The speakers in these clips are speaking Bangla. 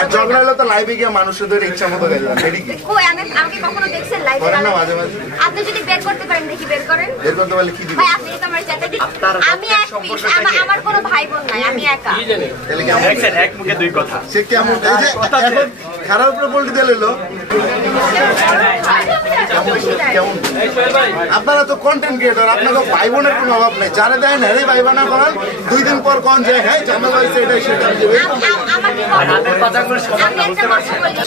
আর ঝগড়া হলে তো লাইভে গিয়ে মানুষদের ইচ্ছা মতো গেল এডি কি কই আমাকে কখনো দেখছেন লাইভে না মাঝে মাঝে আপনি যদি বের করতে পারেন দেখি বের করেন বের করতে পারলে কি দিবেন ভাই আপনি তো আমার চাচা আমি এক পিস আমার কোনো ভাই বোন নাই আমি একা তাহলে কি আমরা এক মুখে দুই কথা সে কেমন এই যে এখন খারাপ উপরে বলতে দিলো কেমন আপনারা তো কন্টেন্ট ক্রিয়েটর আপনাদের ভাই বোনের কোনো অভাব নেই যারা দেয় না রে ভাই বোনা করেন 2 দিন পর কোন যায় হ্যাঁ ঝামেলা হইছে এটাই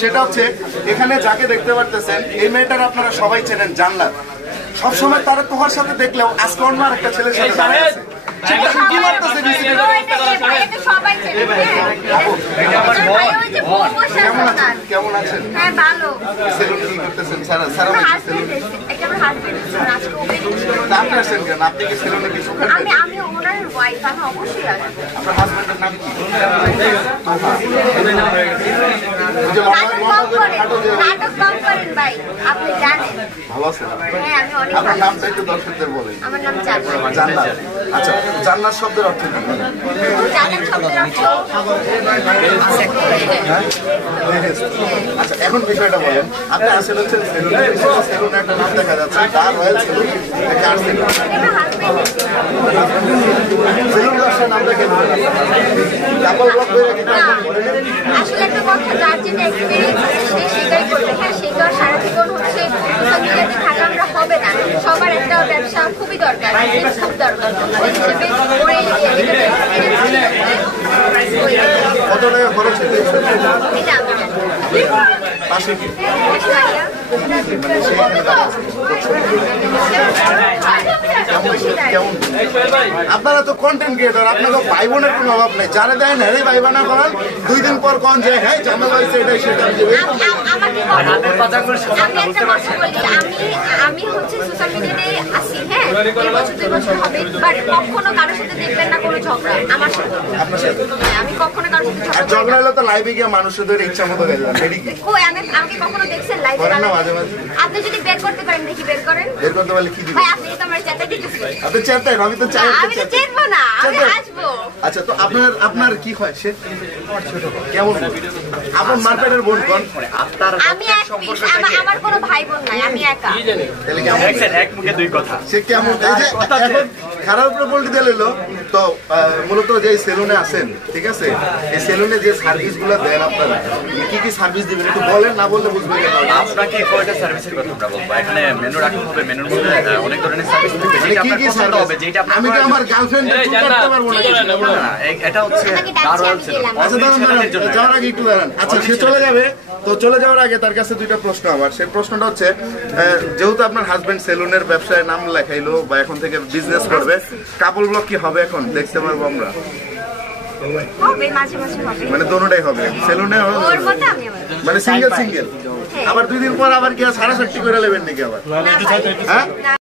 সেটা হচ্ছে এখানে যাকে দেখতে পারতেছেন এই মেয়েটার আপনারা সবাই চেনেন জান্নাত সবসময় তারা তোমার সাথে দেখলেও আজকে অন্য আরেকটা ছেলের সাথে দাঁড়িয়ে আছে কেমন আছেন আপনি আসছেন কেন আপনি কি সেলুনে কিছু আমি ওনার ওয়াইফ আমি অবশ্যই আসবো আপনার হাজবেন্ডের নাম কি নাটক কম করেন ভাই আপনি জানেন ভালো আছেন হ্যাঁ আমি অনেক আপনার নামটা একটু দর্শকদের বলেন আমার নাম জান্নাত জান্নাত আচ্ছা জান্নাত শব্দের অর্থ কি জান্নাত শব্দের অর্থ আচ্ছা এখন বিষয়টা বলেন আপনি আসলে হচ্ছেন সেলুনে একটা নাম দেখা যাচ্ছে তার রয়্যাল সেলুন কার সেলুন সেলুন ব্যবসার নাম দেখে ডাবল ব্লক করে আসলে একটা কথা যার যেটা এক্সপেরিয়েন্স সে সেটাই করবে হ্যাঁ সেটা সারা জীবন হচ্ছে সোশ্যাল মিডিয়াতে থাকা আমরা হবে না সবার একটা ব্যবসা খুবই দরকার খুব দরকার সেই হিসেবে ওরা কত টাকা খরচ এটা আমি পাশে কি আপনারা তো কন্টেন্ট ক্রিয়েটর আপনাদের ভাই বোনের কোনো অভাব নেই যারা দেয় না রে ভাই বোনা করেন 2 দিন পর কোন যায় হ্যাঁ ঝামেলা হয়েছে এটাই সেটা আমি হচ্ছে সোশ্যাল মিডিয়াতে আসি হ্যাঁ 2 বছর হবে বাট কখনো কারোর সাথে দেখবেন না কোনো ঝগড়া আমার সাথে আপনার সাথে আমি কখনো কারোর সাথে আর ঝগড়া হলে তো লাইভে গিয়ে মানুষদের ইচ্ছা মতো গেল এডি কি কই আমাকে কখনো দেখছেন লাইভে না মাঝে মাঝে আপনি যদি বের করতে পারেন দেখি বের করেন বের করতে পারলে কি দিবেন ভাই আপনি তো আমার চাচা দিতেছেন আপনি চাইতেন আমি তো চাই আমি তো চেনবো না আমি আসবো আচ্ছা তো আপনার কি হয় সে কেমন আপনার মার্কেটের বোন কোন আমি এক পিস আমার কোনো ভাই বোন নাই আমি একা তাহলে কি আমরা এক মুখে দুই কথা সে কেমন এই যে এখন খারাপ উপরে বলতে দিলো তো মূলত যে সেলুনে আছেন ঠিক আছে এই সেলুনে যে সার্ভিসগুলো দেন আপনারা কি কি সার্ভিস দিবেন একটু বলেন না বললে বুঝবেন না আপনাকে কয়টা সার্ভিসের কথা আমরা বলবো এখানে মেনু রাখতে হবে মেনুর মধ্যে অনেক ধরনের সার্ভিস থাকবে যেটা আপনার পছন্দ হবে যেটা আপনার আমি তো আমার গার্লফ্রেন্ডকে চুকাতে পারবো না এটা হচ্ছে যাওয়ার আগে একটু দাঁড়ান আচ্ছা সে চলে যাবে তো চলে যাওয়ার আগে তার কাছে 2টা প্রশ্ন আমার সেই প্রশ্নটা হচ্ছে যেহেতু আপনার হাজবেন্ড সেলুনের ব্যবসায় নাম লেখাইলো বা এখন থেকে বিজনেস করবে কাপল ব্লক কি হবে এখন দেখতে পারবো আমরা হবে মাঝে মাঝে হবে মানে দোনোটাই হবে সেলুনে ওর মতে আমি মানে সিঙ্গেল আবার 2 দিন পর আবার কি সারা শক্তি করে নেবেন নাকি আবার না হ্যাঁ